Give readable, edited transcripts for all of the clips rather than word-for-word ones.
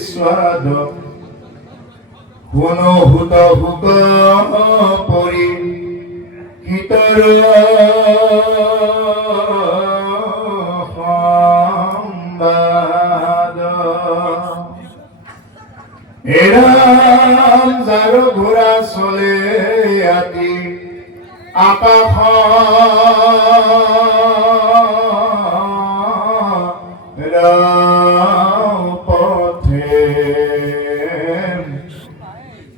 স্বাদ কোনো হুত হুক পৰি কিতৰ সম্বাদ এৰাম যাৰ ঘোঁৰা চলে আতি আকাশ পথে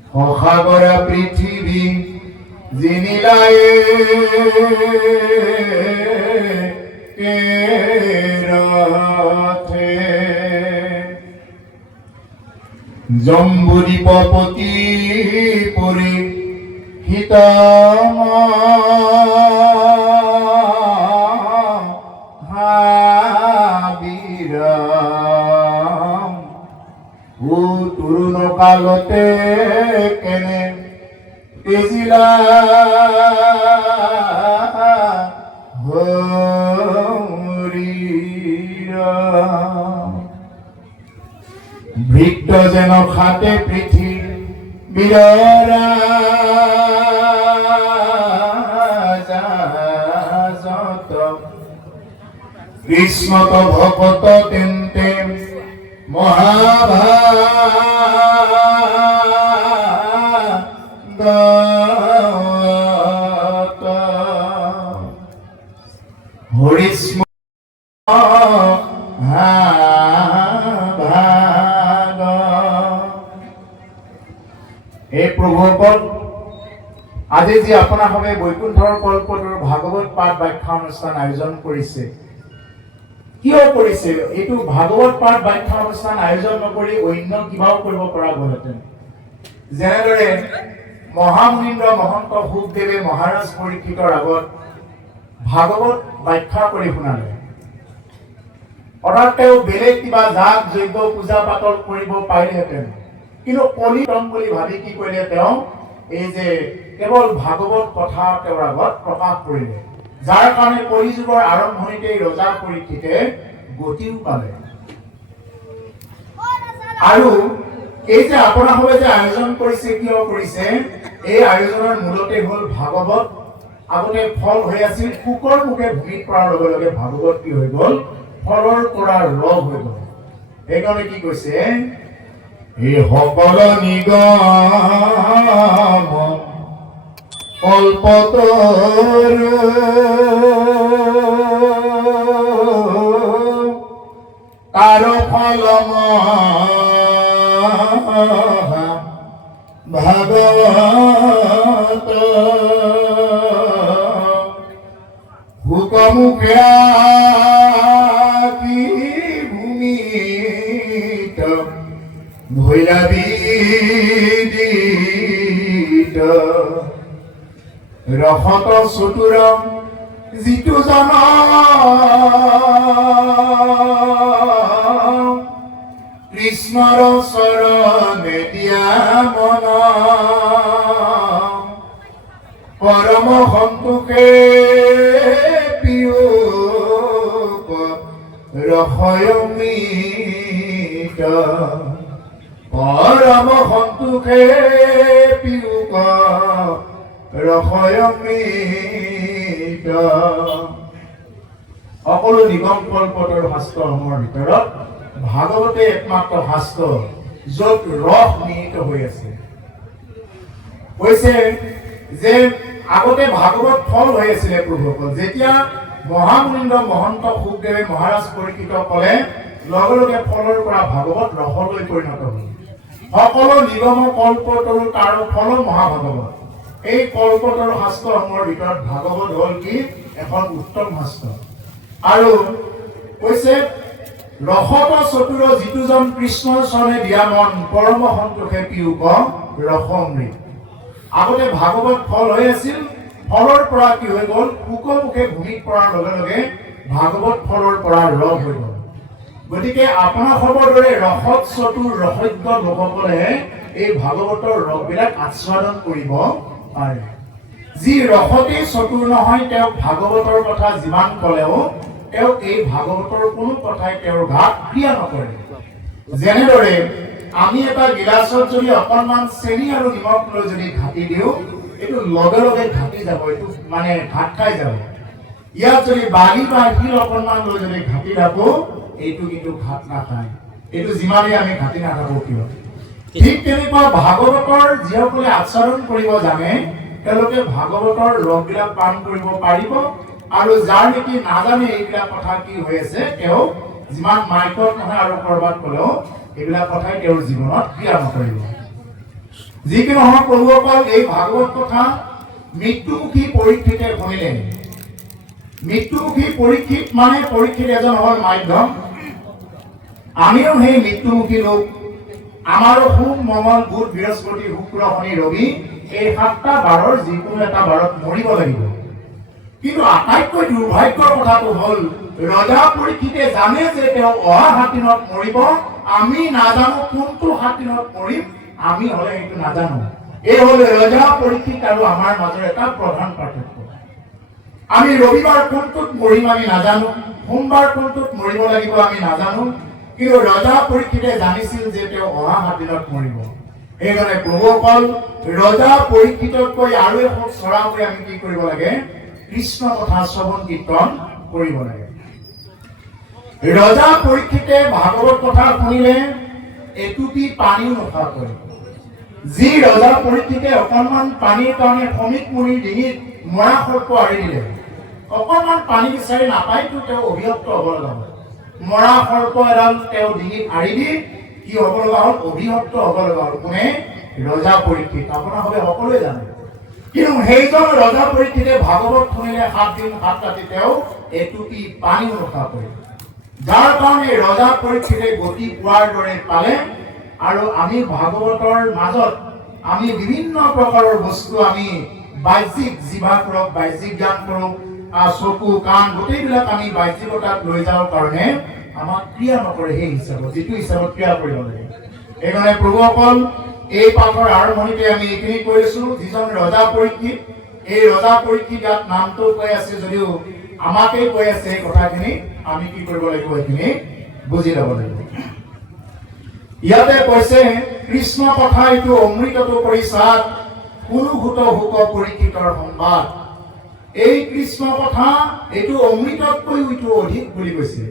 সসাগৰা পৃথিৱী জিনিলাই কেৰথে জম্বুদ্বীপপতি পৰি হিতম হাবিৰাম ও তৰুণ কালতে কেনে তেজিলা হৰিৰাম ভৃত্য যেন খাতে পৃথিৱীৰ কৃষ্ণত ভকত তেন্তে মহাভাগত হৰিস্ম ভাগ এই প্ৰভুসকল আজি যি আপোনাসৱে বৈকুণ্ঠৰ কল্পটোৰ ভাগৱত পাঠ ব্যাখ্যা অনুষ্ঠান আয়োজন কৰিছে কিয় কৰিছে এইটো ভাগৱত পাঠ ব্যাখ্যা অনুষ্ঠান আয়োজন নকৰি অন্য কিবাও কৰিব পৰা গ'লহেঁতেন যেনেদৰে মহামুনীন্দ্ৰ মহন্ত শুকদেৱে মহাৰাজ পৰীক্ষিতৰ আগত ভাগৱত ব্যাখ্যা কৰি শুনালে অৰ্থাৎ তেওঁ বেলেগ কিবা যাগ যজ্ঞ পূজা পাতল কৰিব পাৰিলেহেঁতেন কিন্তু কলিতম বুলি ভাবি কি কৰিলে তেওঁ এই যে কেৱল ভাগৱত কথা তেওঁৰ আগত প্ৰকাশ কৰিলে যাৰ কাৰণে কলিযুগৰ আৰম্ভণিতেই ৰজা পৰীক্ষিতে গতিও পালে আৰু এই যে আপোনাসৱে যে আয়োজন কৰিছে কিয় কৰিছে এই আয়োজনৰ মূলতে হ'ল ভাগৱত আগতে ফল হৈ আছিল কুকৰ মুখে ভূমিত পৰাৰ লগে লগে ভাগৱত কি হৈ গ'ল ফলৰ পৰা ৰস হৈ গ'ল সেইকাৰণে কি কৈছে এই সকল নিগম কল্পতৰ তাৰ ফল ভাগৱত হুকমুখে ভূমিত ভৈৰাবিদিত ৰসত চতুৰ যিটো জন কৃষ্ণৰ চৰণে দিয়া মন পৰম সন্তোষে পিয়ুক ৰসয়মিত পৰম সন্তোষে পিয়ুক ৰসয়মিত সকলো নিগম কল্পতৰ শাস্ত্ৰসমূহৰ ভিতৰত ভাগৱতে একমাত্ৰ শাস্ত্ৰ য'ত ৰস নিহিত হৈ আছে কৈছে যে আগতে ভাগৱত ফল হৈ আছিলে প্ৰভুসকল যেতিয়া মহামুনীন্দ্ৰ মহন্ত শুকদেৱে মহাৰাজ পৰীক্ষিত ক'লে লগে লগে ফলৰ পৰা ভাগৱত ৰসলৈ পৰিণত হ'ল সকলো নিগম কল্পতৰু তাৰ ফল মহাভাগৱত এই কল্পতৰু শাস্ত্ৰসমূহৰ ভিতৰত ভাগৱত হ'ল কি এখন উত্তম শাস্ত্ৰ আৰু কৈছে ৰসত চতুৰ যিটোজন কৃষ্ণৰ চৰণে দিয়া মন পৰম সন্তোষে পিয়ুক ৰসমৃত আগতে ভাগৱত ফল হৈ আছিল ফলৰ পৰা কি হৈ গ'ল শুকমুখে ভূমিত পৰাৰ লগে লগে ভাগৱত ফলৰ পৰা ৰস হৈ গ'ল গতিকে আপোনাসৱৰ দৰে ৰসত চতুৰ ৰসজ্ঞ লোকসকলে এই ভাগৱতৰ ৰসবিলাক আস্বাদন কৰিব পাৰে যি ৰসতে চতুৰ নহয় তেওঁ ভাগৱতৰ কথা যিমান ক'লেও তেওঁ এই ভাগৱতৰ কোনো কথাই তেওঁৰ গাত ক্ৰিয়া নকৰে। যেনেদৰে আমি এটা গিলাচত যদি অকণমান চেনি আৰু নিমখ লৈ যদি ঘাটি দিওঁ এইটো লগে লগে ঘাটি যাব, এইটো মানে ঘাট খাই যাব। ইয়াত যদি বালি বা শিল অকণমান লৈ যদি ঘাটি থাকো এইটো কিন্তু ঘাট নাখায়, এইটো যিমানেই আমি ঘাটি নাথাকো কিয়। ঠিক তেনেকুৱা ভাগৱতৰ যিসকলে আচৰণ কৰিব জানে তেওঁলোকে ভাগৱতৰ ৰসবিলাক পান কৰিব পাৰিব, আৰু যাৰ নেকি নাজানে এইবিলাক কথা কি হৈ আছে তেওঁ যিমান মাইকত নহয় আৰু কৰবাত ক'লেও এইবিলাক কথাই তেওঁৰ জীৱনত ক্ৰিয়া নকৰিব। যি কি নহওক প্ৰভুসকল, এই ভাগৱত কথা মৃত্যুমুখী পৰীক্ষিতে শুনিলে। মৃত্যুমুখী পৰীক্ষিত মানে পৰীক্ষিত এজন হ'ল মাধ্যম, আমিও সেই মৃত্যুমুখী লোক। আমাৰো সোম মঙল বুধ বৃহস্পতি শুক্ৰ শনি ৰবি এই 7টা বাৰৰ যিকোনো এটা বাৰত মৰিব লাগিব। কিন্তু আটাইতকৈ দুৰ্ভাগ্যৰ কথাটো হ'ল ৰজা পৰীক্ষিতে জানে যে তেওঁ অহা 7 দিনত মৰিব, আমি নাজানো কোনটো 7 দিনত মৰিম, আমি হলে এইটো নাজানো। এই হ'ল ৰজা পৰীক্ষিত আৰু আমাৰ মাজৰ এটা প্ৰধান পাৰ্থক্য। আমি ৰবিবাৰ কোনটোত মৰিম আমি নাজানো, সোমবাৰ কোনটোত মৰিব লাগিব আমি নাজানো, কিন্তু ৰজা পৰীক্ষিতে জানিছিল যে তেওঁ অহা 7 দিনত মৰিব। সেইকাৰণে প্ৰভুসকল ৰজা পৰীক্ষিততকৈ আৰু এখন চৰাকৈ আমি কি কৰিব লাগে, কৃষ্ণ কথা শ্ৰৱণ কীৰ্তন কৰিব লাগে। ৰজা পৰীক্ষিতে ভাগৱত কথা শুনিলে এটুপি পানীও নোখোৱাকৈ। যি ৰজা পৰীক্ষিতে অকণমান পানীৰ কাৰণে শ্ৰমিক মুনিৰ ডিঙিত মৰা সৰ্প আঁৰি দিলে, অকণমান পানী বিচাৰি নাপায়তো তেওঁ অভিশপ্ত হ'ব লগা হ'ল। মৰা সৰ্প এডাল তেওঁ ডিঙিত আঁৰি দি কি হ'ব লগা হ'ল, অভিশপ্ত হ'ব লগা হ'ল। কোনে? ৰজা পৰীক্ষিত। আপোনালোকে সকলোৱে জানে। কিন্তু সেইজন ৰজা পৰীক্ষিতে ভাগৱত শুনিলে 7 দিন 7 ৰাতি তেওঁ এটুপি পানীও নোখোৱাকৈ। যাৰ কাৰণে ৰজা পৰীক্ষিতে গতি পোৱাৰ দৰে পালে। আৰু আমি ভাগৱতৰ মাজত আমি বিভিন্ন প্ৰকাৰৰ বস্তু আমি বাহ্যিক জিভাক বাহ্যিক জ্ঞান কৰোঁ, চকু কাণ গোটেইবিলাক আমি বাহ্যিকতাত লৈ যাওঁ কাৰণে আমাক ক্ৰিয়া নকৰে সেই হিচাপত, যিটো হিচাপত ক্ৰিয়া কৰিব লাগে। সেইকাৰণে প্ৰভুসকল এই পাঠৰ আৰম্ভণিতে আমি এইখিনি কৰিছো, যিজন ৰজা পৰীক্ষিত, এই ৰজা পৰীক্ষিত ইয়াত নামটো কৈ আছে যদিও আমাকেই কৈ আছে এই কথাখিনি আমি কি কৰিব লাগিব, এইখিনি বুজি ল'ব লাগিব। ইয়াতে কৈছে কৃষ্ণ কথা এইটো অমৃতটো কৰি চাত, কোনো ভূত ভোক পৰীক্ষিতৰ সংবাদ। এই কৃষ্ণ কথা এইটো অমৃততকৈ এইটো অধিক বুলি কৈছে।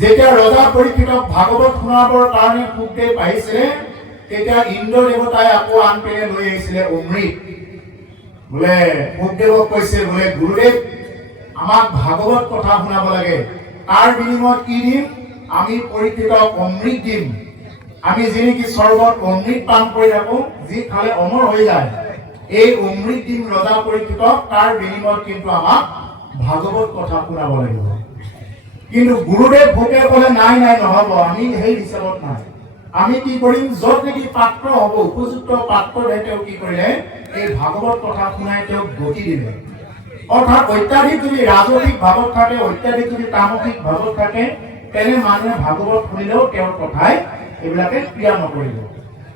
যেতিয়া ৰজা পৰীক্ষিতক ভাগৱত শুনাবৰ কাৰণে সুখদেৱ আহিছিলে তেতিয়া ইন্দ্ৰ দেৱতাই আকৌ আন পিনে লৈ আহিছিলে অমৃত। বোলে সুখদেৱক কৈছে বোলে গুৰুদেৱ আমাক ভাগৱত কথা শুনাব লাগে, তাৰ বিনিময়ত কি দিম, আমি পৰীক্ষিতক অমৃত দিম। আমি যি নেকি স্বৰ্গত অমৃত পান কৰি থাকো, যি খালে অমৰ হৈ যায়, এই অমৃত দিম ৰজা পৰীক্ষিতক, তাৰ বিনিময়ত কিন্তু আমাক ভাগৱত কথা শুনাব লাগিব। কিন্তু গুৰুদেৱ ভূপে ক'লে নাই নাই নহ'ব, আমি সেই হিচাপত নাই। আমি কি কৰিম, য'ত নেকি পাত্ৰ হ'ব উপযুক্ত পাত্ৰহে তেওঁ কি কৰিলে, এই ভাগৱত কথা শুনাই তেওঁক গতি দিলে। অৰ্থাৎ অত্যাধিক যদি ৰাজসিক ভাৱত থাকে, অত্যাধিক যদি তামসিক ভাৱত থাকে, তেনে মানুহে ভাগৱত শুনিলেও তেওঁৰ কথাই এইবিলাকে ক্ৰিয়া নকৰিব।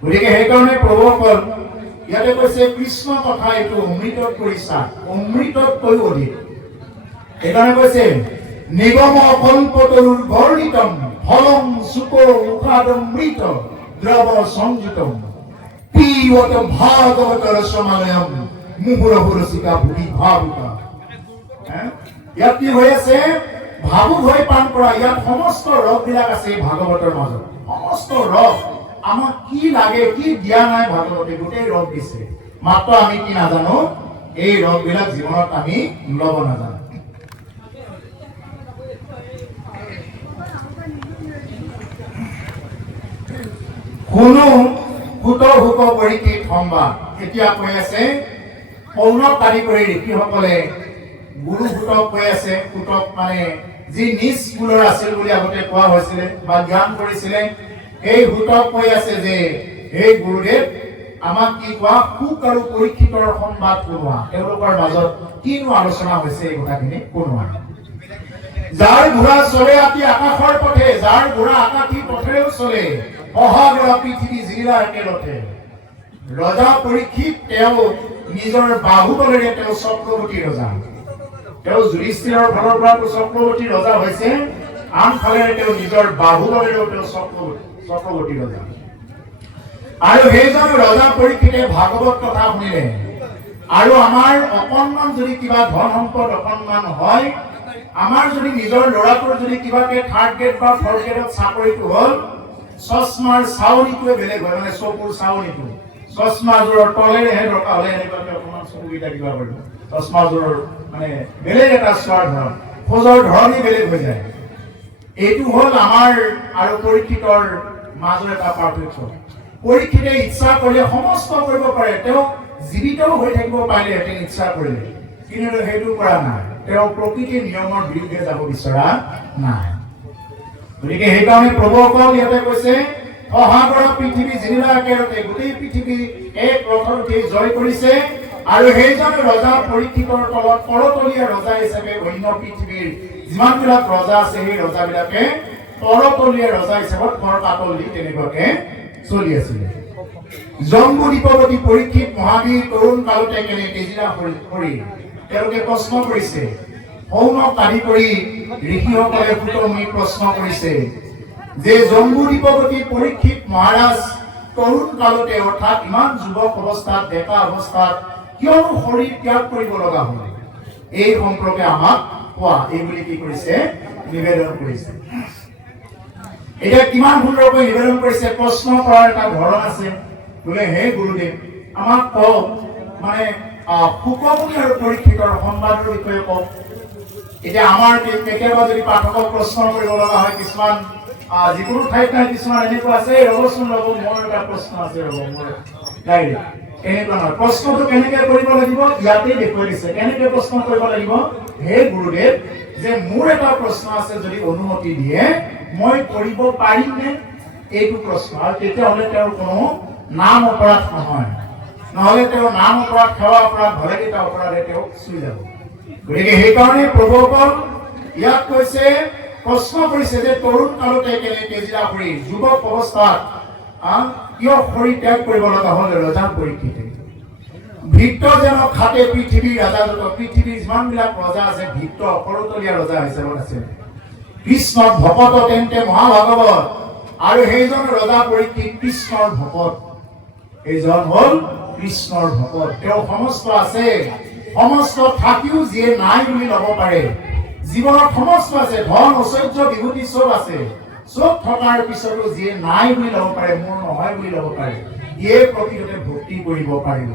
গতিকে সেইকাৰণে প্ৰভুসকল ইয়াতে কৈছে কৃষ্ণ কথা এইটো অমৃতত কৰি চা, অমৃততকৈও অধিক। সেইকাৰণে কৈছে নিগম কল্পতৰুৰ বৰ্ণিতম ফলম সুখ মুখাদমৃত দ্ৰৱ সংযুতম পিবত ভাগৱত ৰসমালয়ম মুহুৰহুৰসিকা ভূমি ভাবুকা। ইয়াত কি হৈ আছে, ভাবুক হৈ পান কৰা। ইয়াত সমস্ত ৰসবিলাক আছে ভাগৱতৰ মাজত, সমস্ত ৰস। আমাক কি লাগে, কি দিয়া নাই ভাগৱতে, গোটেই ৰস দিছে, মাত্ৰ আমি কি নাজানো, এই ৰসবিলাক জীৱনত আমি ল'ব নাজানো। কোনো ভূত ভোক পৰীক্ষিত সংবাদ। এতিয়া কৈ আছে পৌনক আদি কৰি ঋষিসকলে গুৰু ভূতক কৈ আছে, ভূতক মানে যি নিজ কুলৰ আছিল বুলি আগতে কোৱা হৈছিলে বা জ্ঞান কৰিছিলে, এই ভূতক কৈ আছে যে এই গুৰুদেৱ আমাক কি কোৱা, সুখ আৰু পৰীক্ষিতৰ সংবাদ কোনোৱা, তেওঁলোকৰ মাজত কিনো আলোচনা হৈছে এই কথাখিনি কোনোৱা। যাৰ ঘোঁৰা চলে আতি আকাশৰ পথে, যাৰ ঘোঁৰা আকাশী পথেৰেও চলে, অহাগৰা পৃথিৱী জিলা একেলথে। ৰজা পৰীক্ষিত তেওঁ নিজৰ বাহুবলেৰে তেওঁ চক্ৰৱৰ্তী ৰজা। তেওঁ যুধিষ্ঠিৰৰ ফালৰ পৰা চক্ৰৱৰ্তী ৰজা হৈছে, আনফালে তেওঁ নিজৰ বাহুবলেৰেও তেওঁ চক্ৰৱৰ্তী ৰজা। আৰু সেইজন ৰজা পৰীক্ষিতে ভাগৱত কথা শুনিলে। আৰু আমাৰ অকণমান যদি কিবা ধন সম্পদ অকণমান হয়, আমাৰ যদি নিজৰ ল'ৰাটোৰ যদি কিবাকে 3rd গ্ৰেড বা 4th গ্ৰেডত চাকৰিটো হ'ল, চশমাৰ চাৱনিটোৱে বেলেগ হয়, মানে চকুৰ চাৱনিটো চশমাযোৰৰ তলেৰেহে দৰকাৰ হ'লে এনেকুৱাকে অকণমান চকুকেইটা কিবা কৰিব, চশমাযোৰৰ মানে বেলেগ এটা চোৱাৰ ধৰণ, খোজৰ ধৰণেই বেলেগ হৈ যায়। এইটো হ'ল আমাৰ আৰু পৰীক্ষিতৰ মাজৰ এটা পাৰ্থক্য। পৰীক্ষিতে ইচ্ছা কৰিলে সমস্ত কৰিব পাৰে, তেওঁ জীৱিতও হৈ থাকিব পাৰিলেহেঁতেন ইচ্ছা কৰিলে, কিন্তু সেইটো কৰা নাই। তেওঁ প্ৰকৃতিৰ নিয়মৰ বিৰুদ্ধে যাব বিচৰা নাই। গতিকে সেইকাৰণে প্ৰভুসকল ইয়াতে কৈছে, অহাগৰ পৃথিৱী জিলা একেৰতে গোটেই পৃথিৱী এক ৰথত উঠি জয় কৰিছে। আৰু সেইজন ৰজা পৰীক্ষিতৰ তলত পৰতলীয়া ৰজা হিচাপে অন্য পৃথিৱীৰ যিমানবিলাক ৰজা আছে, সেই ৰজাবিলাকে পৰতলীয়া ৰজা হিচাপত কৰ পাতল দি তেনেকুৱাকে চলি আছিলে। জম্বু দ্বীপৱতী পৰীক্ষিত মহাবীৰ তৰুণ কালতে কেনে তেজিলা কৰি তেওঁলোকে প্ৰশ্ন কৰিছে। সৌনক আদি কৰি ঋষিসকলে পুতমি প্ৰশ্ন কৰিছে যে জম্বু দ্বীপৱতী পৰীক্ষিত মহাৰাজ তৰুণ কালতে অৰ্থাৎ ইমান যুৱক অৱস্থাত, ডেকা অৱস্থাত কিয়নো শৰীৰ ত্যাগ কৰিব লগা হ'ল, এই সম্পৰ্কে আমাক কোৱা, এই বুলি কি কৰিছে, নিবেদন কৰিছে। এতিয়া কিমান সুন্দৰকৈ নিবেদন কৰিছে, প্ৰশ্ন কৰাৰ এটা ধৰণ আছে। বোলে হে গুৰুদেৱ, আমাক কওক, মানে ফুকমুনি আৰু পৰীক্ষিতৰ সংবাদৰ বিষয়ে কওক। এতিয়া আমাৰ কেতিয়াবা যদি পাঠকক প্ৰশ্ন কৰিব লগা হয়, কিছুমান যিকোনো ঠাইত নাই, কিছুমান এনেকুৱা আছে, ৰ'বচোন ৰ'ব, মোৰ এটা প্ৰশ্ন আছে, ৰ'ব মোৰ ডাইৰেক্ট এনেকুৱা নহয়। প্ৰশ্নটো কেনেকে কৰিব লাগিব ইয়াতেই দেখুৱাই দিছে। কেনেকে প্ৰশ্ন কৰিব লাগিব, হে গুৰুদেৱ, যে মোৰ এটা প্ৰশ্ন আছে, যদি অনুমতি দিয়ে মই কৰিব পাৰিমনে, এইটো প্ৰশ্ন। আৰু তেতিয়াহ'লে তেওঁৰ কোনো নাম অপৰাধ নহয়, নহ'লে তেওঁৰ নাম অপৰাধ, সেৱা অপৰাধ, ভালেকেইটা অপৰাধে তেওঁক চুই যাব। গতিকে সেইকাৰণে প্ৰভুসকল ইয়াত কৈছে, প্ৰশ্ন কৰিছে যে তৰুণ কালতে কেনে তেজিলা শৰীৰ, যুৱক অৱস্থাত কিয় শৰীৰ ত্যাগ কৰিব লগা হ'ল ৰজা পৰীক্ষিতে। ভিত্ত যেন খাতে পৃথিৱীৰ ৰাজাজত, পৃথিৱীৰ যিমানবিলাক ৰজা আছে ভিত্ত পৰতলীয়া ৰজা হিচাপত আছে। কৃষ্ণৰ ভকত তেন্তে মহাভাগৱত, আৰু সেইজন ৰজা পৰীক্ষিত কৃষ্ণৰ ভকত, এইজন হ'ল কৃষ্ণৰ ভকত। তেওঁ সমস্ত আছে, সমস্ত থাকিও যিয়ে নাই বুলি ল'ব পাৰে। জীৱনত সমস্ত আছে, ধন ঐশ্বৰ্য বিভূতি চব আছে, চব থকাৰ পিছতো যিয়ে নাই বুলি ল'ব পাৰে, মোৰ নহয় বুলি ল'ব পাৰে, ইয়ে প্ৰকৃততে ভক্তি কৰিব পাৰিব।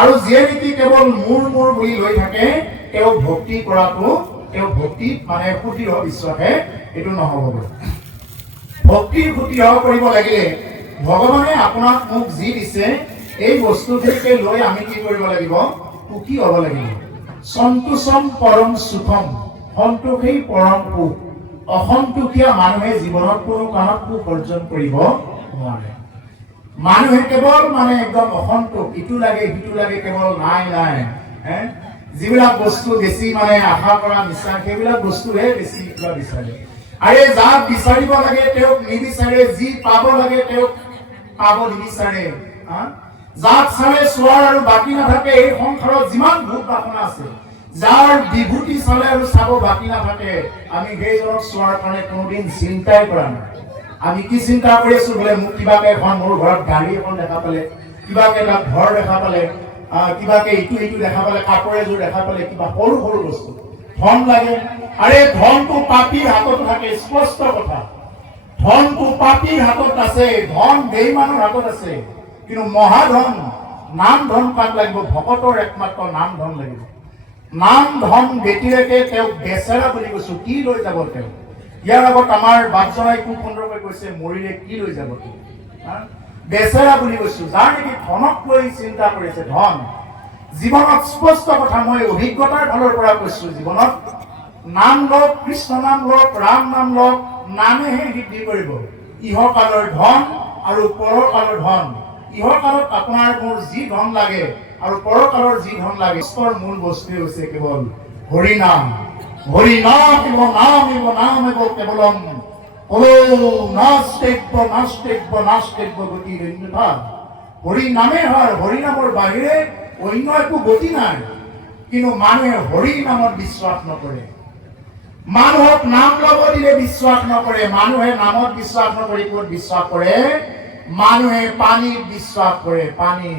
আৰু যিয়ে নেকি কেৱল মোৰ মোৰ বুলি লৈ থাকে, তেওঁ ভক্তি কৰাটো, তেওঁ ভক্তিত মানে সুদৃঢ় বিশ্বাসে এইটো নহ'ব। ভক্তিৰ সুদৃঢ় কৰিব লাগিলে ভগৱানে আপোনাক মোক যি দিছে, এই বস্তুখিনিকে লৈ আমি কি কৰিব লাগিব, সুখী হ'ব লাগিব। সন্তোষম পৰম সুখম, সন্তোষেই পৰম সুখ। অসন্তোষীয়া মানুহে জীৱনত কোনো কামত সুখ অৰ্জন কৰিব নোৱাৰে। মানুহে কেৱল মানে একদম অসন্তোষ, ইটো লাগে সিটো লাগে, কেৱল নাই নাই, যিবিলাক বস্তু বেছি মানে আশা কৰা নিচা, সেইবিলাক বস্তুহে বেছি কিবা বিচাৰে। আৰু যাক বিচাৰিব লাগে তেওঁক নিবিচাৰে, যি পাব লাগে তেওঁক পাব নিবিচাৰে। যাক চালে চোৱাৰ আৰু বাকী নাথাকে। এই সংসাৰত যিমান ভোগ বাসনা আছে, যাৰ বিভূতি চালে আৰু চাব বাকী নাথাকে, আমি সেইজনক চোৱাৰ কাৰণে কোনোদিন চিন্তাই কৰা নাই। আমি কি চিন্তা কৰি আছো, বোলে মোক কিবাকে এখন, মোৰ ঘৰত গাড়ী এখন দেখা পালে, কিবাকে এটা ঘৰ দেখা পালে, কিবাকে ইটো ইটো দেখা পালে, কাপোৰ এযোৰ দেখা পালে, কিবা সৰু সৰু বস্তু, ধন লাগে। আৰে ধনটো পাপীৰ হাতত থাকে, স্পষ্ট কথা। ধনটো পাপীৰ হাতত আছে, ধন বেইমানৰ হাতত আছে। কিন্তু মহাধন, নাম ধন কাক লাগিব, ভকতৰ একমাত্ৰ নাম ধন লাগিব। নাম ধন বেটিৰেকে তেওঁক বেচেৰা বুলি কৈছো, কি লৈ যাব তেওঁ। ইয়াৰ আগত আমাৰ বাপজনাই খুব সুন্দৰকৈ কৈছে, মৰিলে কি লৈ যাব তেওঁ, বেচেৰা বুলি কৈছো। যাৰ নেকি ধনক লৈ চিন্তা কৰিছে, ধন জীৱনত স্পষ্ট কথা, মই অভিজ্ঞতাৰ ফালৰ পৰা কৈছো, জীৱনত নাম লওক, কৃষ্ণ নাম লওক, ৰাম নাম লওক, নামেহে সিদ্ধি কৰিব। ইহকালৰ ধন আৰু পৰকালৰ ধন। ইহকালত আপোনাৰ মোৰ যি ধন লাগে আৰু পৰকালৰ যি ধন লাগে, মূল বস্তুৱে হৈছে কেৱল হৰি নাম। হৰি নাম এব নাম এব নাম এব কেৱলম নাস্তেব্য নাস্তেব্য নাস্তেব্য গতি। হৰি নামে হয়, হৰি নামৰ বাহিৰে অন্য একো গতি নাই কিন্তু মানুহে হৰি নামত বিশ্বাস নকৰে মানুহক নাম ল'ব দিলে বিশ্বাস নকৰে মানুহে নামত বিশ্বাস নকৰি ক'ত বিশ্বাস কৰে মানুহে পানীত বিশ্বাস কৰে পানী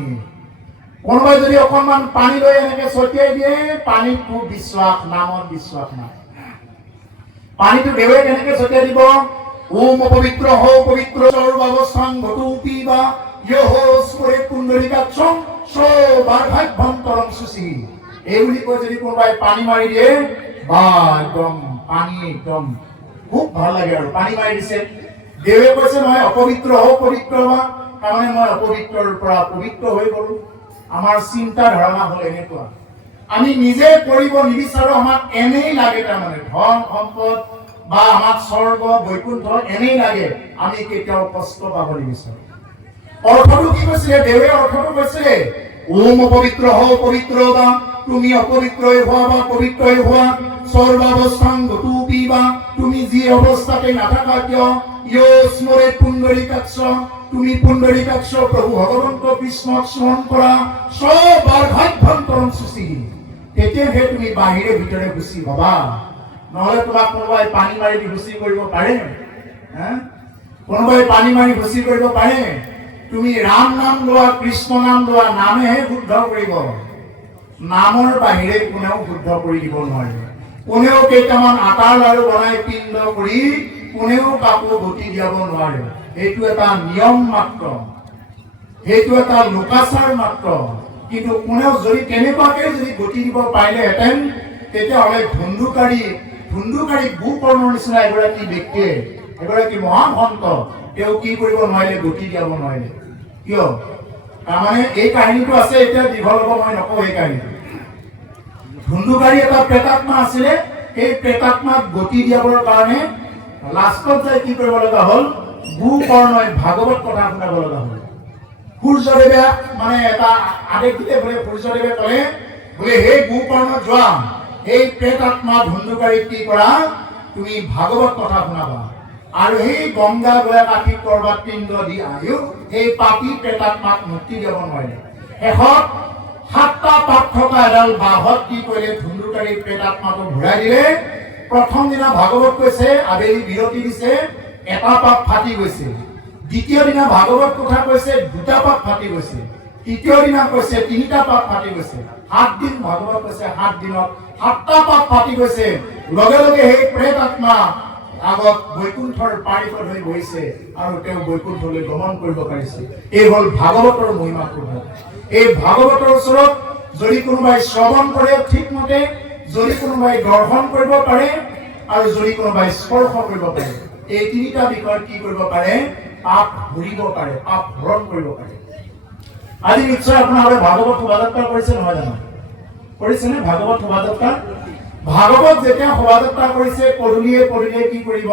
কোনোবাই যদি অকণমান পানী লৈ এনেকে ছটিয়াই দিয়ে পানীত খুব বিশ্বাস নামত বিশ্বাস নাই পানীটো দেৱে কেনেকে ছটিয়াই দিব ওম অপবিত্ৰ হও পবিত্ৰ সৰ্বাৱস্থাং ঘটু পিবা ইয়ো স্মৰে পুণ্ডৰীকাক্ষং সৰ্বাৰ্ভাভ্যন্তৰং শুচি এই বুলি কৈ যদি কোনোবাই পানী মাৰি দিয়ে বা একদম পানী একদম খুব ভাল লাগে আৰু পানী মাৰি দিছে দেৱে কৈছে নহয় অপবিত্ৰ হও পবিত্ৰ হোৱা তাৰমানে মই অপবিত্ৰৰ পৰা পবিত্ৰ হৈ গলো আমাৰ চিন্তা ধাৰণা হ'ল এনেকুৱা আমি নিজে কৰিব নিবিচাৰো আমাক এনেই লাগে তাৰমানে ধন সম্পদ বা আমাক স্বৰ্গ বৈকুণ্ঠ এনেই লাগে আমি কেতিয়াও কষ্ট পাব নিবিচাৰো অৰ্থটো কি কৈছিলে দেৱে অৰ্থটো কৈছিলে ওম অপবিত্ৰ হও পবিত্ৰ বা তুমি অপবিত্ৰই হোৱা বা পবিত্ৰই হোৱা সৰ্বাৱস্থাং ঘটু পিবা তুমি যি অৱস্থাতে নাথাকা কিয় ইয়ো স্মৰে পুণ্ডৰীকাক্ষ তুমি পুণ্ডৰীকাক্ষ প্ৰভু ভগৱন্ত কৃষ্ণক স্মৰণ কৰা সৰ্বাৰ্ভাভ্যন্তৰং শুচি তেতিয়াহে তুমি বাহিৰে ভিতৰে গুচি হবা নহলে তোমাক কোনোবাই পানী মাৰি দি গুচি কৰিব পাৰে কোনোবাই পানী মাৰি গুচি কৰিব পাৰে তুমি ৰাম নাম লোৱা কৃষ্ণ নাম লোৱা নামেহে শুদ্ধ কৰিব নামৰ বাহিৰে কোনেও শুদ্ধ কৰি দিব নোৱাৰে কোনেও কেইটামান আটাৰ লাৰু বনাই পিণ্ড কৰি কোনেও কাকো গতি দিয়াব নোৱাৰে এইটো এটা নিয়ম মাত্ৰ সেইটো এটা লোকাচাৰ মাত্ৰ কিন্তু কোনেও যদি তেনেকুৱাকে যদি গতি দিব পাৰিলেহেঁতেন তেতিয়াহ'লে ধুন্দুকাৰী গোকৰ্ণৰ নিচিনা এগৰাকী ব্যক্তিয়ে এগৰাকী মহাভন্ত তেওঁ কি কৰিব নোৱাৰিলে গতি দিয়াব নোৱাৰিলে কিয় তাৰমানে এই কাহিনীটো আছে এতিয়া দীঘল হ'ব মই নকওঁ এই কাহিনীটো ধুন্দুকাৰী এটা প্ৰেতাত্মা আছিলে এই প্ৰেতাত্মাক গতি দিয়াবৰ কাৰণে লাষ্টত যাই কি কৰিব লগা হ'ল গোকৰ্ণই ভাগৱত কথা শুনাব লগা হ'ল সূৰ্যদেৱে মানে এটা আদেশ দিলে বোলে সূৰ্যদেৱে ক'লে বোলে সেই গোকৰ্ণ যোৱা এই প্ৰেতাত্মা ধুন্দুকাৰীক কি কৰা তুমি ভাগৱত কথা শুনাবা আৰু সেই গংগা গয়া কাঠি কৰবাত পিণ্ড দি আহিও সেই পাপী প্ৰেতাত্মাক মুক্তি দিব নোৱাৰিলে শেষত 7টা পাপ থকা এডাল বাঁহত কি কৰিলে ধুন্দুকাৰী প্ৰেতাত্মাটো ঘূৰাই দিলে প্ৰথম দিনা ভাগৱত কৈছে আবেলি বিৰতি দিছে এটা পাপ ফাটি গৈছে দ্বিতীয় দিনা ভাগৱত কথা কৈছে 2টা পাপ ফাটি গৈছে তৃতীয় দিনা কৈছে 3টা পাপ ফাটি গৈছে 7 দিন ভাগৱত কৈছে 7 দিনত 7টা পাপ ফাটি গৈছে লগে লগে সেই প্ৰেতাত্মা আগত বৈকুণ্ঠৰ পাৰিষদ হৈ গৈছে আৰু তেওঁ বৈকুণ্ঠলৈ গমন কৰিব পাৰিছে এই হ'ল ভাগৱতৰ মহিমা প্ৰভাৱ এই ভাগৱতৰ ওচৰত যদি কোনোবাই শ্ৰৱণ কৰে ঠিকমতে যদি কোনোবাই দৰ্শন কৰিব পাৰে আৰু যদি কোনোবাই স্পৰ্শ কৰিব পাৰে এই 3টা বিষয়ত কি কৰিব পাৰে পাপ ধৰিব পাৰে পাপ হৰণ কৰিব পাৰে আজি নিশ্চয় আপোনালোকে ভাগৱত শোভাযাত্ৰা কৰিছে নহয় জানো কৰিছেনে ভাগৱত শোভাযাত্ৰা ভাগৱত যেতিয়া শোভাযাত্ৰা কৰিছে পদূলিয়ে কি কৰিব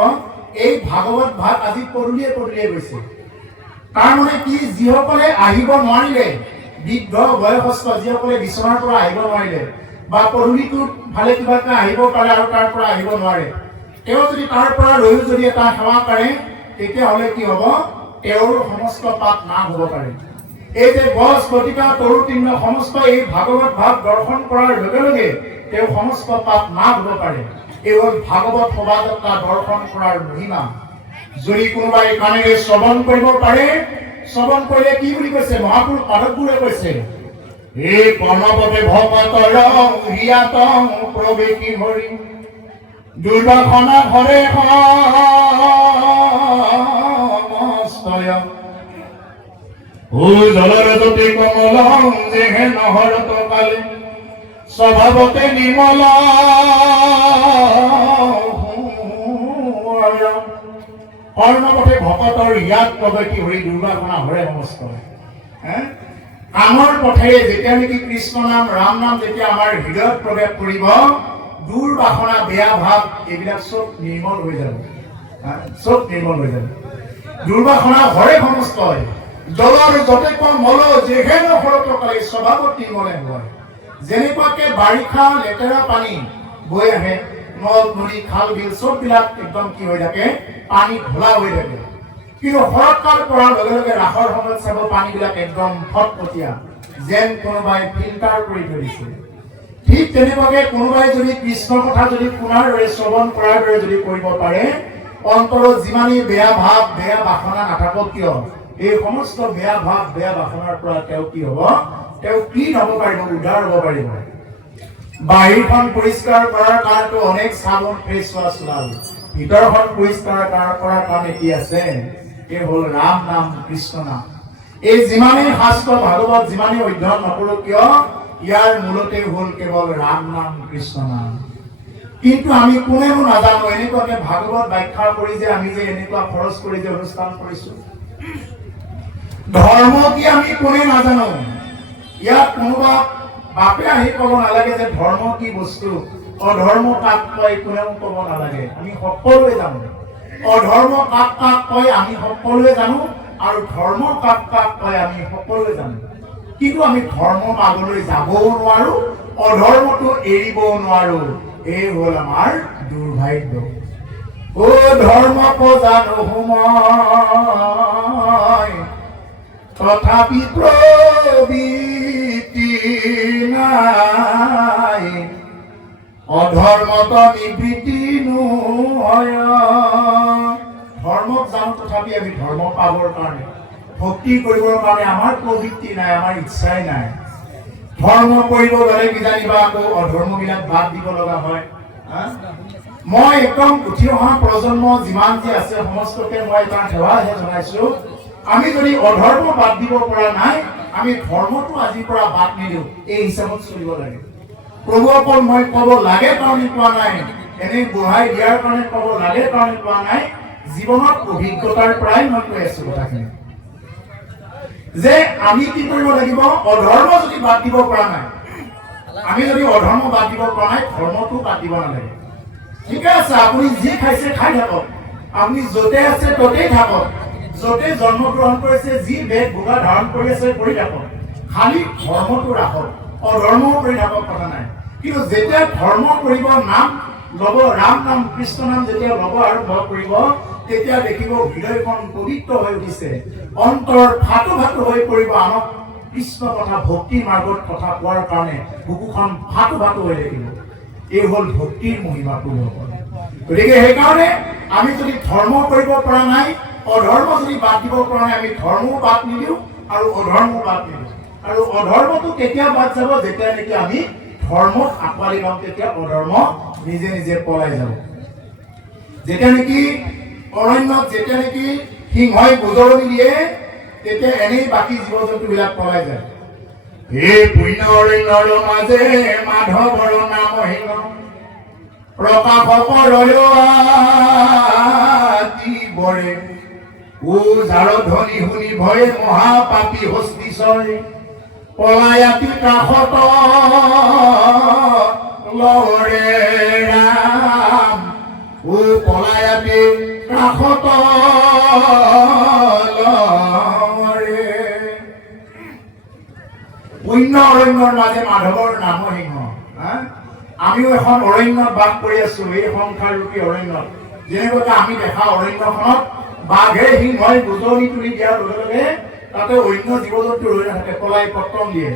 এই ভাগৱত ভাগ আজি পদূলিয়ে গৈছে তাৰ মানে কি যিসকলে আহিব নোৱাৰিলে বৃদ্ধ বয়সস্থ যিসকলে বিচনাৰ পৰা আহিব নোৱাৰিলে বা পদূলিটোত ভালে কিবাকে আহিব পাৰে আৰু তাৰ পৰা আহিব নোৱাৰে তেওঁ যদি তাৰ পৰা ৰৈও যদি এটা সেৱা কৰে তেতিয়াহ'লে কি হ'ব তেওঁৰ সমস্ত পাপ নাশ হ'ব পাৰে এই যে গছ লতিকা তৰু তৃণ সমস্ত এই ভাগৱত ভাগ দৰ্শন কৰাৰ লগে লগে তেওঁ সমস্ত পাপ নাশ হ'ব পাৰে এই হ'ল ভাগৱত শোভাযাত্ৰা দৰ্শন কৰাৰ মহিমা যদি কোনোবাই কাণেৰে শ্ৰৱণ কৰিব পাৰে শ্ৰৱণ কৰিলে কি বুলি কৈছে মহাপুৰুষ মাধৱপুৰে কৈছে এই কৰ্ণপতে ভকতৰ হিয়াতং প্ৰৱেশী হৰি দুৰ্বাসনা হৰে সমস্তয় ও জলৰজতে কমলং যেহে নহৰত কালে স্বভাৱতে নিৰ্মল কৰ্ণপথে ভকতৰ ইয়াত প্ৰৱেশী হৰি দুৰ্বাসনা হৰে সমস্ত কামৰ পথেৰে যেতিয়া নেকি কৃষ্ণ নাম ৰাম নাম যেতিয়া আমাৰ হৃদয়ত প্ৰৱেশ কৰিব দুৰ্বাসনা বেয়া ভাৱ এইবিলাক চব নিৰ্মল হৈ যাব দুৰ্বাসনা হৰে সমস্ত জলৰ যতে মল যেহে নহৰত কালে স্বভাৱত নিৰ্মলে হয় যেনেকুৱাকে বাৰিষা লেতেৰা পানী বৈ আহে নদ নদী খাল বিল চববিলাক একদম কি হৈ থাকে পানী ঘোলা হৈ থাকে কিন্তু শৰৎকাল পৰাৰ লগে লগে ৰাসৰ সময়ত চাব পানীবিলাক একদম ফটফটীয়া যেন কোনোবাই ফিল্টাৰ কৰি ধৰিছে। ঠিক তেনেকুৱাকে কোনোবাই যদি কৃষ্ণৰ কথা যদি শুনাৰ দৰে শ্ৰৱণ কৰাৰ দৰে যদি কৰিব পাৰে, অন্তৰত যিমানেই বেয়া ভাৱ বেয়া বাসনা নাথাকক কিয়, এই সমস্ত বেয়া ভাৱ বেয়া বাসনাৰ পৰা তেওঁ কি হ'ব, তেওঁ ক্লীন হ'ব পাৰিব, উদ্ধাৰ হ'ব পাৰিব। বাহিৰখন পৰিষ্কাৰ কৰাৰ কাৰণেতো অনেক চাবোন ফেচ ৱাছ ওলাল, ভিতৰখন পৰিষ্কাৰ কৰাৰ কাৰণে কি আছে, এই হ'ল ৰাম নাম কৃষ্ণ নাম। এই যিমানেই শাস্ত্ৰ ভাগৱত যিমানেই অধ্যয়ন নকৰো কিয়, ইয়াৰ মূলতে হ'ল কেৱল ৰাম নাম কৃষ্ণ নাম। কিন্তু আমি কোনেও নাজানো এনেকুৱাকে ভাগৱত ব্যাখ্যা কৰি যে আমি যে এনেকুৱা খৰচ কৰি যে অনুষ্ঠান কৰিছো, ধৰ্ম কি আমি কোনে নাজানো। ইয়াত কোনোবা বাপে আহি ক'ব নালাগে যে ধৰ্ম কি বস্তু, অধৰ্ম কাক কয় কোনেও ক'ব নালাগে, আমি সকলোৱে জানো। অধৰ্ম কাক কাক কয় আমি সকলোৱে জানো, আৰু ধৰ্ম কাক কাক কয় আমি সকলোৱে জানো। কিন্তু আমি ধৰ্ম মাজলৈ যাবও নোৱাৰো, অধৰ্মটো এৰিবও নোৱাৰো। এই হ'ল আমাৰ দুৰ্ভাগ্য। ও ধৰ্ম জানো মই, তথাপি প্ৰবৃত্তি নাই, অধৰ্মত নিবৃত্তি নহয়। ধৰ্মক জানো তথাপি আমি ধৰ্ম পাবৰ কাৰণে ভক্তি কৰিবৰ কাৰণে আমাৰ প্ৰবৃত্তি নাই, আমাৰ ইচ্ছাই নাই। ধৰ্ম কৰিব গ'লে কিজানিবা আকৌ অধৰ্মবিলাক বাদ দিব লগা হয়। মই একদম উঠি অহা প্ৰজন্ম যিমান যে আছে সমস্তকে মই এটা সেৱাহে জনাইছো, আমি যদি অধৰ্ম বাদ দিব পৰা নাই, আমি ধৰ্মটো আজিৰ পৰা বাদ নিদিওঁ, এই হিচাপত চলিব লাগে। প্ৰভু অকল মই ক'ব লাগে কাৰণে কোৱা নাই, এনেই বঢ়াই দিয়াৰ কাৰণে ক'ব লাগে কাৰণে কোৱা নাই, জীৱনত অভিজ্ঞতাৰ পৰাই মই কৈ আছো কথাখিনি যে আমি কি কৰিব লাগিব, অধৰ্ম যদি বাদ দিব পৰা নাই, আমি যদি অধৰ্ম বাদ দিব পৰা নাই, ধৰ্মটো বাদ দিব নালাগে। ঠিকে আছে, আপুনি যি খাইছে খাই থাকক, আপুনি য'তে আছে ত'তেই থাকক, য'তে জন্মগ্ৰহণ কৰিছে, যি বেগ ভোগা ধাৰণ কৰি আছে কৰি থাকক, খালি ধৰ্মটো ৰাখক, অধৰ্মও কৰি থাকক, কথা নাই। কিন্তু যেতিয়া ধৰ্ম কৰিব, নাম ল'ব, ৰাম নাম কৃষ্ণ নাম যেতিয়া ল'ব আৰম্ভ কৰিব, তেতিয়া দেখিব হৃদয়খন পবিত্ৰ হৈ উঠিছে, অন্তৰ ফাটো ফাটো হৈ পৰিব। আনক কৃষ্ণ কথা ভক্তিৰ মাৰ্গত কথা কোৱাৰ কাৰণে বুকুখন ফাটো ফাটো হৈ থাকিব। এই হ'ল ভক্তিৰ মহিমা পূৰ্ণ। গতিকে সেইকাৰণে আমি যদি ধৰ্ম কৰিব পৰা নাই, অধৰ্ম যদি বাদ দিব পৰা নাই, আমি ধৰ্মও বাদ নিদিওঁ আৰু অধৰ্মও বাদ নিদিওঁ। আৰু অধৰ্মটো কেতিয়া বাদ যাব, যেতিয়া নেকি আমি ধৰ্মক আঁকোৱালি লওঁ, তেতিয়া অধৰ্ম নিজে নিজে পলাই যাব। যেতিয়া নেকি অৰণ্যত যেতিয়া নেকি সিংহই গোজৰণি দিয়ে, তেতিয়া এনেই বাকী জীৱ জন্তুবিলাক পলাই যায়। এই পুণ্য অৰণ্যৰ মাজে মাধৱৰ নাম সিংহ, প্ৰকাশক ৰয়তি বৰে, ও যাৰ ধ্বনি শুনি ভয়ে মহাপাপী হস্তিচৰে, পলায়াতি কাষত লৰে ৰাম, ও পলায়াতি কাষত লৰে। পুণ্য অৰণ্যৰ মাজে মাধৱৰ নাম সিংহ। আমিও এখন অৰণ্যত বাস কৰি আছো, এই সংসাৰ ৰূপী অৰণ্যত। যেনেকৈ আমি দেখা অৰণ্যখনত বাঘে সিংহই গোজৰি তুলি দিয়াৰ লগে লগে তাতে অন্য জীৱ জন্তু ৰৈ নাথাকে, পলাই পত্তন দিয়ে।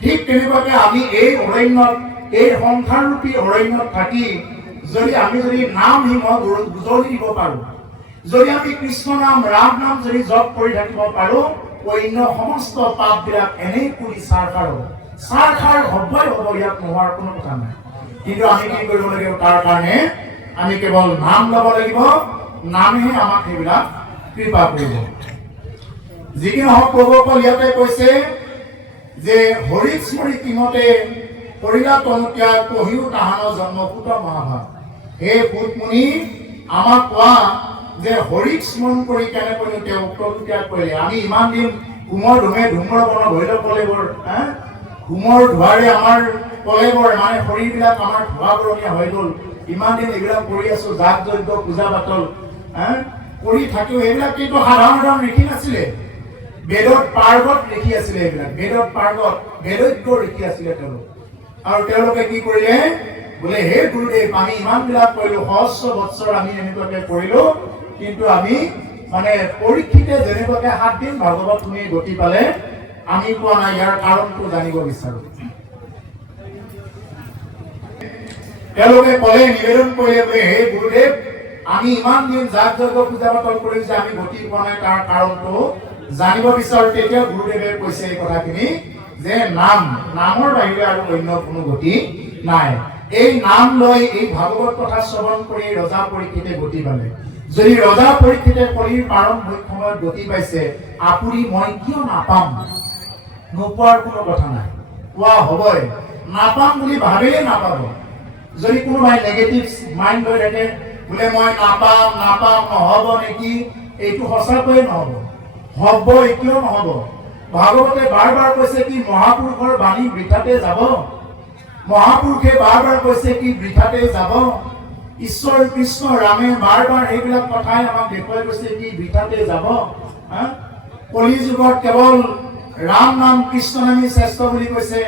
ঠিক তেনেকুৱাকে আমি এই অৰণ্যত, এই সংসাৰ ৰূপী অৰণ্যত থাকি যদি আমি যদি নাম সিংহ গোজৰি দিব পাৰো, যদি আমি কৃষ্ণ নাম ৰাম নাম যদি জপ কৰি থাকিব পাৰো, অন্য সমস্ত পাপবিলাক এনেই পুৰি চাৰখাৰ হ'ব। চাৰখাৰ হবই হ'ব, ইয়াত নোহোৱাৰ কোনো কথা নাই। কিন্তু আমি কি কৰিব লাগিব, তাৰ কাৰণে আমি কেৱল নাম ল'ব লাগিব, নামেহে আমাক সেইবিলাক কৃপা কৰিব। যি কি নহওক, প্ৰভুসকল ইয়াতে কৈছে যে হৰিক স্মৰি কিমতে কৰিলা তনুতীয়া, কহিও তাহানৰ জন্ম পুত মহাভাগ। হে পুত মুনি, আমাক কোৱা যে হৰিক স্মৰণ কৰি কেনেকৈ তেওঁ উত্তৰত্যাগ কৰিলে। আমি ইমান দিন কুমৰ ধুমে ধুম্ৰবন ভৈৰৱ কলেবৰ, কুমৰ ধোৱাৰে আমাৰ কলেবৰ মানে শৰীৰবিলাক আমাৰ ধোঁৱাবৰণীয়া হৈ গ'ল। ইমান দিন এইবিলাক কৰি আছো, যাগ যজ্ঞ পূজা পাতল কৰি থাকিও এইবিলাক কিন্তু সাধাৰণ সাধাৰণ ৰীতি নাছিলে। বেদত পাৰ্গত লিখি আছিলে, এইবিলাক বেদত পাৰ্গত বেদজ্ঞ লিখি আছিলে তেওঁলোক। আৰু তেওঁলোকে কি কৰিলে, বোলে হে গুৰুদেৱ, আমি ইমানবিলাক কৰিলো, সহস্ৰ বৎসৰ আমি এনেকুৱাকে কৰিলো, কিন্তু আমি মানে পৰীক্ষিতে যেনেকুৱাকে 7 দিন ভাগৱত শুনি গতি পালে, আমি পোৱা নাই ইয়াৰ কাৰণটো জানিব বিচাৰো তেওঁলোকে ক'লে নিবেদন কৰিলে বোলে হে গুৰুদেৱ আমি ইমান দিন যাগ যজ্ঞ পূজা পাতল কৰি যে আমি গতি পোৱা নাই তাৰ কাৰণটো জানিব বিচাৰো তেতিয়া গুৰুদেৱে কৈছে এই কথাখিনি যে নামৰ বাহিৰে আৰু অন্য কোনো গতি নাই এই নাম লৈ এই ভাগৱত কথা শ্ৰৱণ কৰি ৰজা পৰীক্ষিতে গতি পালে যদি ৰজা পৰীক্ষিতে কলিৰ প্ৰাৰম্ভিক সময়ত গতি পাইছে আপুনি মই কিয় নাপাম নোপোৱাৰ কোনো কথা নাই পোৱা হ'বই নাপাম বুলি ভাবিলে নাপাব যদি কোনোবাই নেগেটিভ মাইণ্ড লৈ থাকে বোলে মই নাপাম নহ'ব নেকি এইটো সঁচাকৈয়ে নহ'ব হ'ব কিয় নহ'ব ভাগৱতে বাৰ বাৰ কৈছে কি মহাপুৰুষৰ বাণী বৃথাতে যাব মহাপুৰুষে বাৰ বাৰ কৈছে কি বৃথাতে যাব ঈশ্বৰ কৃষ্ণ ৰামে বাৰ বাৰ এইবিলাক কথাই আমাক দেখুৱাই কৈছে কি বৃথাতে যাব কলি যুগত কেৱল ৰাম নাম কৃষ্ণ নামী শ্ৰেষ্ঠ বুলি কৈছে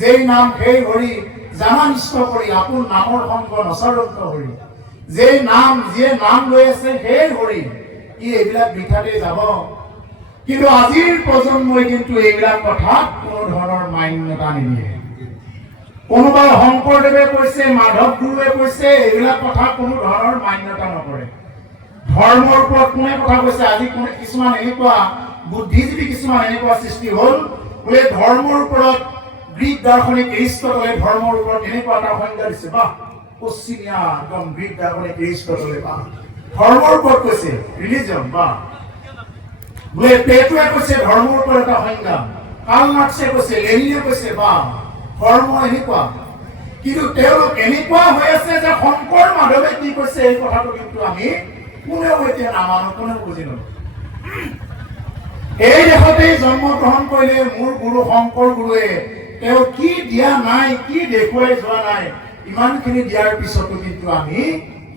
যেই নাম সেই হৰি জানা নিষ্ঠ কৰি আপোন নামৰ সংগ নচৰন্ত হৰি যিয়ে নাম লৈ আছে সেই হৰি ই এইবিলাক বৃথাতে যাব কিন্তু আজিৰ প্ৰজন্মই কিন্তু এইবিলাক কথাত কোনো ধৰণৰ মান্যতা নিদিয়ে কোনোবাই শংকৰদেৱে কৈছে মাধৱ গুৰুৱে কৈছে এইবিলাক কথা কোনো ধৰণৰ মান্যতা নকৰে ধৰ্মৰ ওপৰত কোনে কথা কৈছে আজি কোনে কিছুমান এনেকুৱা বুদ্ধিজীৱী কিছুমান এনেকুৱা সৃষ্টি হ'ল বোলে ধৰ্মৰ ওপৰত গ্ৰীক দাৰ্শনিক এৰিষ্টটলে ধৰ্মৰ ওপৰত এনেকুৱা এটা সংজ্ঞা দিছে বাহ পশ্চিমীয়া একদম গ্ৰীক দাৰ্শনিক এৰিষ্টটলে বাহ ধৰ্মৰ ওপৰত কৈছে ৰিলিজন বাহ বোলে প্লেটোৱে কৈছে ধৰ্মৰ ওপৰত এটা সংজ্ঞা কাৰ্ল মাৰ্ক্সে কৈছে লেনিনে কৈছে বাহ ধৰ্ম এনেকুৱা কিন্তু তেওঁলোক এনেকুৱা হৈ আছে যে শংকৰ মাধৱে কি কৈছে এই কথাটো কিন্তু আমি কোনেও এতিয়া নামানো কোনেও বুজি নাপাওঁ এই দেশতেই জন্মগ্ৰহণ কৰিলে মোৰ গুৰু শংকৰ গুৰুৱে তেওঁ কি দিয়া নাই কি দেখুৱাই যোৱা নাই ইমানখিনি দিয়াৰ পিছতো কিন্তু আমি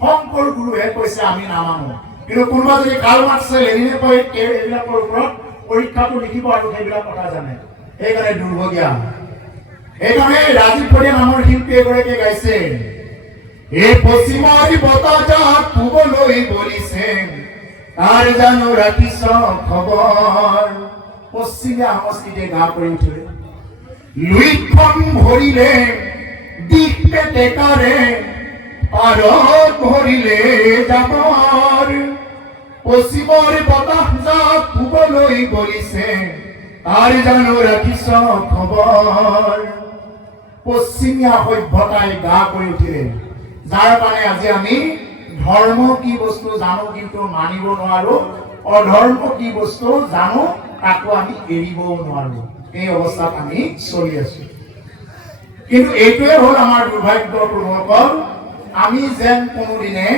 শংকৰ গুৰুহে কৈছে আমি নামানো কিন্তু কোনোবা যদি কাৰ্ল মাৰ্ক্সে লেনিনে কয় এইবিলাকৰ ওপৰত পৰীক্ষাটো লিখিব আৰু সেইবিলাক কথা জানে সেইকাৰণে দুৰ্ভগীয়া এইকাৰণে ৰাজীৱ ভৰিয়া নামৰ শিল্পী এগৰাকীয়ে গাইছে এই পশ্চিমৰ বতাহজাক পূবলৈ বলিছে তাৰ জানো ৰাখিছ খবৰ পশ্চিমীয়া সংস্কৃতিয়ে গা কৰি উঠিলে লুইতখন ভৰিলে দিশ পেটেকাৰে পাৰত ভৰিলে যাবৰ পশ্চিমৰ বতাহজাক পূবলৈ বলিছে তাৰ জানো ৰাখিছ খবৰ পশ্চিমীয়া সভ্যতাই গা কৰি উঠিলে যাৰ কাৰণে আজি আমি ধৰ্ম কি বস্তু জানো কিন্তু মানিব নোৱাৰো অধৰ্ম কি বস্তু জানো তাকো আমি এৰিবও নোৱাৰো এই অৱস্থাত আমি চলি আছো কিন্তু এইটোৱে হ'ল আমাৰ দুৰ্ভাগ্যপূৰ্ণসকল আমি যেন কোনোদিনে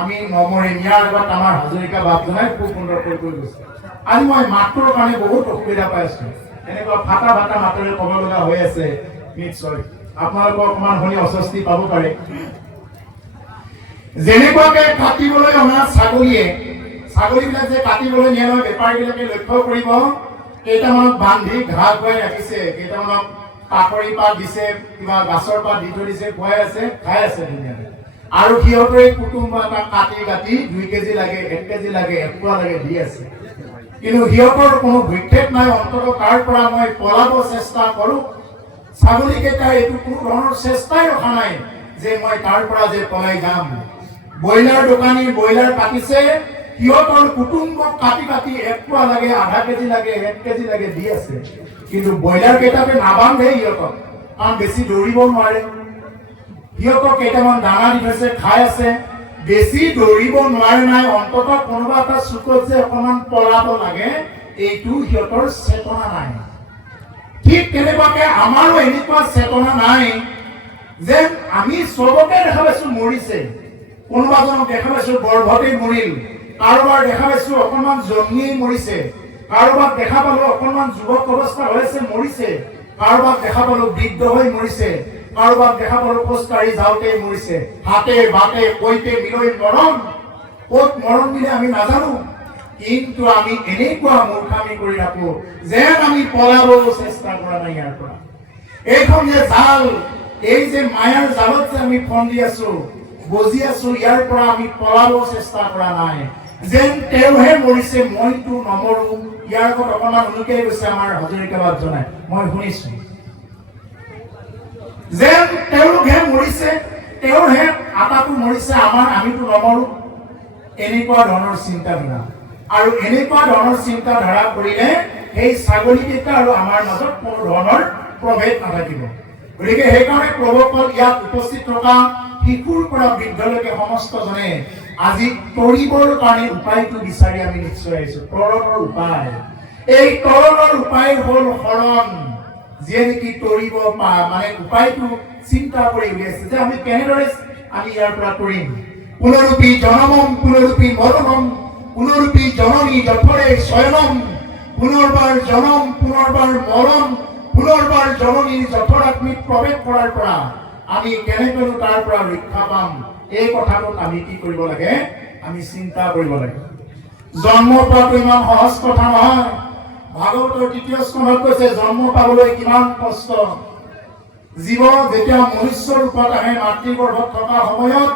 আমি নমৰিম ইয়াৰ আগত আমাৰ হাজৰিকা বাপজনাই খুব সুন্দৰকৈ কৈ গৈছে আজি মই মাতৰ কাৰণে বহুত অসুবিধা পাই আছো এনেকুৱা ফাটা মাতেৰে ক'ব লগা হৈ আছে নিশ্চয় আপোনালোকক অকণমান শুনি অস্বস্তি পাব পাৰে যেনেকুৱাকে কাটিবলৈ অনা ছাগলীবিলাক যে কাটিবলৈ নিয়ে নহয় বেপাৰীবিলাকে লক্ষ্য কৰিব কেইটামানক বান্ধি ঘাঁহ খুৱাই ৰাখিছে কেইটামানক পাকৰি পাত দিছে কিবা গাছৰ পাত দি থৈ দিছে খুৱাই আছে খাই আছে ধুনীয়াকৈ আৰু সিহঁতৰে কুটুম্ব এটা কাটি 2 কেজি লাগে 1 কেজি লাগে 1 পোৱা লাগে দি আছে কিন্তু সিহঁতৰ কোনো ভৃক্ষেপ নাই অন্তত তাৰ পৰা মই পলাব চেষ্টা কৰোঁ ছাগলীকেইটা এইটো কোনো ধৰণৰ চেষ্টাই ৰখা নাই যে মই তাৰ পৰা যে পলাই যাম ব্ৰইলাৰ দোকানী ব্ৰইলাৰ কাটিছে সিহঁতৰ কুটুম্বক কাটি 1 পোৱা লাগে আধা কেজি লাগে 1 কেজি লাগে দি আছে কিন্তু ব্ৰইলাৰ কেইটাতে নাবান্ধে সিহঁতক কাৰণ বেছি দৌৰিব নোৱাৰে সিহঁতক কেইটামান দানা দি থৈছে খাই আছে বেছি দৌৰিব নোৱাৰে নাই অন্তত কোনোবা এটা চুকত যে অকণমান পলাব লাগে এইটো সিহঁতৰ চেতনা নাই ঠিক তেনেকুৱাকে আমাৰো এনেকুৱা চেতনা নাই যে আমি চবকে দেখা পাইছো মৰিছে কোনোবাজনক দেখা পাইছো গৰ্ভতে মৰিল কাৰোবাৰ দেখা পাইছো অকণমান জন্মিয়েই মৰিছে কাৰোবাক দেখা পালো অকণমান যুৱক অৱস্থা হৈছে মৰিছে কাৰোবাক দেখা পালো বৃদ্ধ হৈ মৰিছে কাৰোবাক দেখা পালো খোজকাঢ়ি যাওঁতে মৰিছে হাতে বাটে কৈতে মিলৈ মৰণ ক'ত মৰণ দিলে আমি নাজানো কিন্তু আমি এনেকুৱা মূৰ্খামি কৰি থাকো যেন আমি পলাব চেষ্টা কৰা নাই ইয়াৰ পৰা এইখন যে জাল এই যে মায়াৰ জালত যে আমি ফন্দি আছো বজি আছো ইয়াৰ পৰা আমি পলাব চেষ্টা কৰা নাই যেন তেওঁহে মৰিছে মইতো নমৰো ইয়াৰ আগত অকণমান উনুকিয়াই গৈছে আমাৰ হাজৰিকা বাপজনাই, মই শুনিছো যে তেওঁলোকহে মৰিছে, তেওঁৰহে আটাটো মৰিছে, আমিতো নমৰো। এনেকুৱা ধৰণৰ চিন্তাধাৰা, আৰু এনেকুৱা ধৰণৰ চিন্তাধাৰা কৰিলে সেই ছাগলীকেইটা আৰু আমাৰ মাজত কোনো ধৰণৰ প্ৰভেদ নাথাকিব। গতিকে সেইকাৰণে প্ৰভুসকল ইয়াত উপস্থিত থকা শিশুৰ পৰা বৃদ্ধলৈকে সমস্তজনে আজি তৰিবৰ কাৰণে উপায়টো বিচাৰি আমি নিশ্চয় আহিছো। তৰণৰ উপায়, এই তৰণৰ উপায় হ'ল শৰণ, যিয়ে নেকি তৰিব মানে উপায়টো চিন্তা কৰি উলিয়াইছে যে আমি কেনেদৰে আমি ইয়াৰ পৰা তৰিম। পুনৰূপী জনমম পুনৰূপী মৰণম, পুনৰূপী জননী জঠৰে শয়নম, পুনৰবাৰ জনম পুনৰবাৰ মৰণ, পুনৰবাৰ জননীৰ জঠৰাগ্নিত প্ৰৱেশ কৰাৰ পৰা আমি কেনেকৈ তাৰ পৰা ৰক্ষা পাম, এই কথাটোত আমি কি কৰিব লাগে, আমি চিন্তা কৰিব লাগে। জন্ম পোৱাটো ইমান সহজ কথা নহয়। ভাগৱতৰ ৩য় স্কন্ধত কৈছে জন্ম পাবলৈ কিমান কষ্ট। জীৱ যেতিয়া মনুষ্য ৰূপত আহে, মাতৃগৰ্ভত থকা সময়ত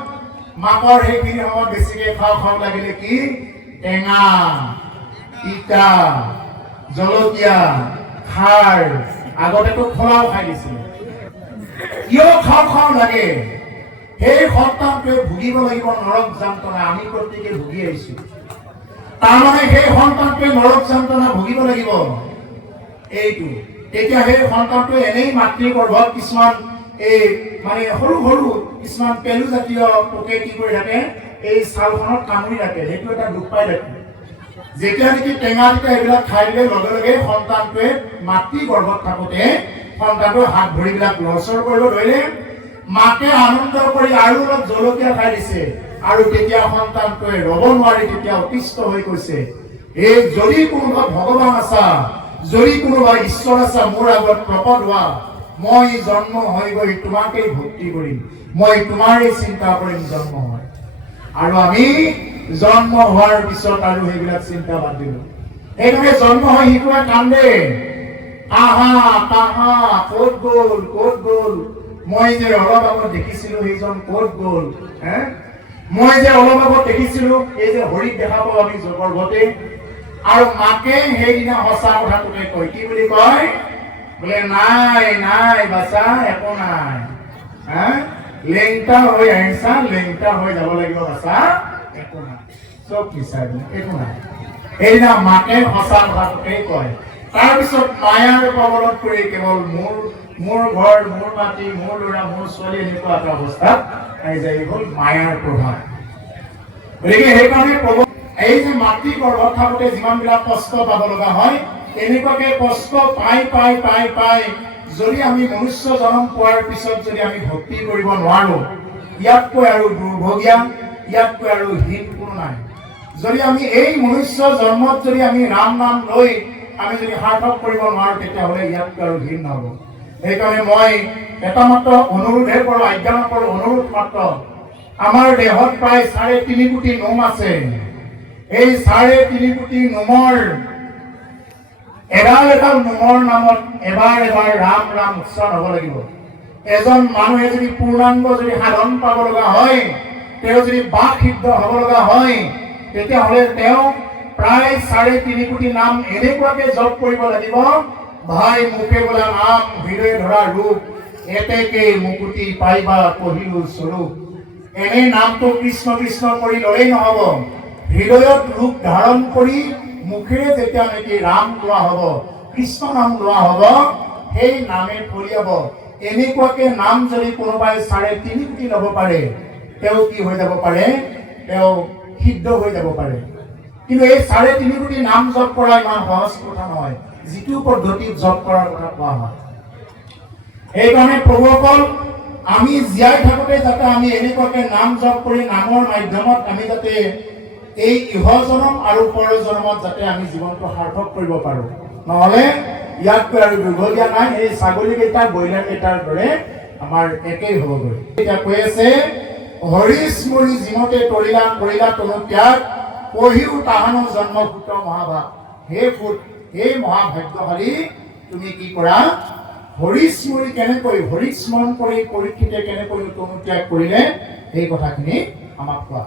মাকৰ সেইখিনি সময়ত বেছিকে খাওঁ লাগিলে কি টেঙা, তিতা, জলকীয়া, খাৰ, আগতেতো খোলাও খাই দিছিলে। কিয় খাওঁ লাগে? সেই সন্তানটোৱে ভুগিব লাগিব নৰক যন্ত্ৰণা। আমি প্ৰত্যেকে ভুগি আহিছো। তাৰমানে সেই সন্তানটোৱে নৰক যন্ত্ৰণা ভুগিব লাগিব এইটো। তেতিয়া সেই সন্তানটোৱে এনেই মাতৃগৰ্ভত কিছুমান এই মানে সৰু সৰু কিছুমান পেলু জাতীয় পোকে কি কৰি থাকে, এই ছালখনত কামুৰি থাকে, সেইটো এটা দুখ পাই থাকে। যেতিয়া নেকি টেঙা তিতা এইবিলাক খাই দিলে লগে লগে সন্তানটোৱে মাতৃগৰ্ভত থাকোতে সন্তানটোৰ হাত ভৰিবিলাক লৰচৰ কৰিব ধৰিলে। মাকে আনন্দ কৰি আৰু অলপ জলকীয়া খাই দিছে, আৰু তেতিয়া সন্তানটোৱে ৰব নোৱাৰি তেতিয়া অতিষ্ঠ হৈ কৈছে, এই যদি কোনোবা ভগৱান আছা, যদি কোনোবা ঈশ্বৰ আছা, মোৰ আগত প্ৰকট হোৱা, মই জন্ম হৈ গৈ তোমাকেই ভক্তি কৰিম, মই তোমাৰেই চিন্তা কৰিম জন্ম হয়। আৰু আমি জন্ম হোৱাৰ পিছত আৰু সেইবিলাক চিন্তা বাদ দিলো। সেইকাৰণে জন্ম হৈ শিশুৱে কান্দে, কাহা ক'ত গ'ল, মই যে অলপ আগত দেখিছিলো সেইজন ক'ত গ'ল, মই যে অলপ আগত দেখিছিলো এই যে হৰিক দেখা পাওঁ আমি গৰ্ভতে। আৰু মাকে সেইদিনা সঁচা কথাটোকে কয়, কি বুলি কয়, বোলে নাই বাচা, একো নাই, লেংটা হৈ আহিছা, লেংটা হৈ যাব লাগিব বাচা, একো নাই, চব মিছা, একো নাই। সেইদিনা মাকে সঁচা কথাটোকে কয়। তাৰপিছত মায়াৰ কবলত পৰি কেৱল মোৰ ঘৰ, মোৰ মাটি, মোৰ ল'ৰা, মোৰ ছোৱালী, এনেকুৱা এটা অৱস্থাত আহি যায়। হ'ল মায়াৰ প্ৰভাৱ। গতিকে সেইকাৰণে এই যে মাতৃগৰ্ভত থাকোতে যিমানবিলাক কষ্ট পাব লগা হয়, এনেকুৱাকে কষ্ট পাই যদি আমি মনুষ্য জন্ম পোৱাৰ পিছত যদি আমি ভক্তি কৰিব নোৱাৰো, ইয়াতকৈ আৰু দুৰ্ভগীয়া, ইয়াতকৈ আৰু হীন কোনো নাই। যদি আমি এই মনুষ্য জন্মত যদি আমি ৰাম নাম লৈ আমি যদি সাৰ্থক কৰিব নোৱাৰো, তেতিয়াহ'লে ইয়াতকৈ আৰু হীন নহ'ব। সেইকাৰণে মই এটা মাত্ৰ অনুৰোধহে কৰোঁ, আজ্ঞা নকৰোঁ, অনুৰোধ মাত্ৰ। আমাৰ দেহত প্ৰায় 3.5 কোটি নোম আছে। এই 3.5 কোটি নোমৰ এডাল নোমৰ নামত এবাৰ ৰাম ৰাম উচ্চাৰণ হ'ব লাগিব। এজন মানুহে যদি পূৰ্ণাংগ যদি সাধন পাব লগা হয়, তেওঁ যদি বাক সিদ্ধ হ'ব লগা হয়, তেতিয়াহ'লে তেওঁ প্ৰায় 3.5 কোটি নাম এনেকুৱাকে জপ কৰিব লাগিব, ভাই মুখে বোলা নাম, হৃদয়ে ধৰা ৰূপ, এতেকে মুকুতি পাইবা কহিলো স্বৰূপ। এনে নামটো কৃষ্ণ কৃষ্ণ কৰি ল'লেই নহ'ব, হৃদয়ত ৰূপ ধাৰণ কৰি মুখেৰে যেতিয়া নেকি ৰাম লোৱা হ'ব, কৃষ্ণ নাম লোৱা হ'ব, সেই নামে ফলিয়াব। এনেকুৱাকে নাম যদি কোনোবাই 3.5 কোটি ল'ব পাৰে, তেওঁ কি হৈ যাব পাৰে, তেওঁ সিদ্ধ হৈ যাব পাৰে। কিন্তু এই 3.5 কোটি নাম জপ কৰা ইমান সহজ কথা নহয়, যিটো পদ্ধতিত জপ কৰাৰ কথা কোৱা হয়। সেইকাৰণে প্ৰভুসকল, আমি জীয়াই থাকোঁতে যাতে আমি এনেকুৱাকে নাম জপ কৰি নামৰ মাধ্যমত আমি যাতে এই ইহজনম আৰু পৰজনমত যাতে আমি জীৱনটো সাৰ্থক কৰিব পাৰো। নহ'লে ইয়াতকৈ আৰু দুৰ্ভগীয়া নাই। এই ছাগলীকেইটা ব্ৰইলাৰকেইটাৰ দৰে আমাৰ একেই হ'বগৈ। এতিয়া কৈ আছে, হৰিচ মৰি জিমতে কৰিলা তনু ত্যাগ, পঢ়িও তাহানো জন্মভূত মহাভাগ। হে মহাভাগ্যশালী, তুমি কি কৰা, হৰিক স্মৰণ কৰি পৰীক্ষিতে কেনেকৈ তনু ত্যাগ কৰিলে, সেই কথাখিনি আমাক কোৱা।